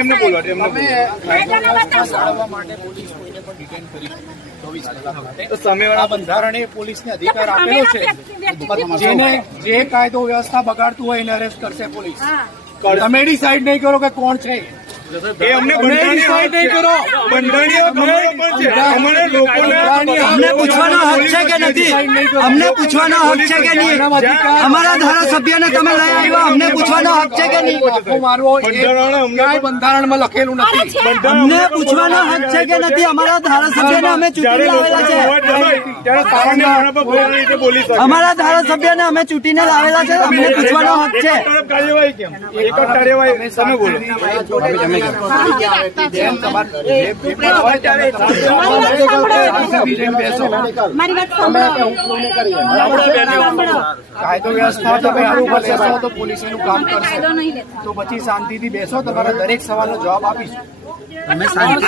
એમને બોલો તો સામેવાળા બંધારણે પોલીસને અધિકાર આપેલો છે, જેને જે કાયદો વ્યવસ્થા બગાડતું હોય એને અરેસ્ટ કરશે પોલીસ. તમે ડિસાઇડ નહીં કરો કે કોણ છે, એ અમને ડિસાઇડ નહીં કરો. બંધારણીય ખબરો પણ છે. અમારે લોકોને અમને પૂછવાનો હક છે કે નથી? અમને પૂછવાનો હક છે કે નહીં? અમારા ધારાસભ્યને તમે લઈ આવ્યા, અમને પૂછવાનો હક છે કે નહીં? બંધારણમાં લખેલું નથી. અમને પૂછવાનો હક છે કે નથી? અમારા ધારાસભ્યને અમે ચૂંટીને લાવેલા છે. અમારા ધારાસભ્યને અમે ચૂંટીને લાવેલા છે, અમને પૂછવાનો હક છે. કાર્યવાહી કેમ? એક જ કાર્યવાહી તમે બોલો. કાયદો વ્યવસ્થા તમે સારું કરશો તો પોલીસ એનું કામ કરશે, તો પછી શાંતિથી બેસો, તમારા દરેક સવાલનો જવાબ આપીશું. અમે શાંતિ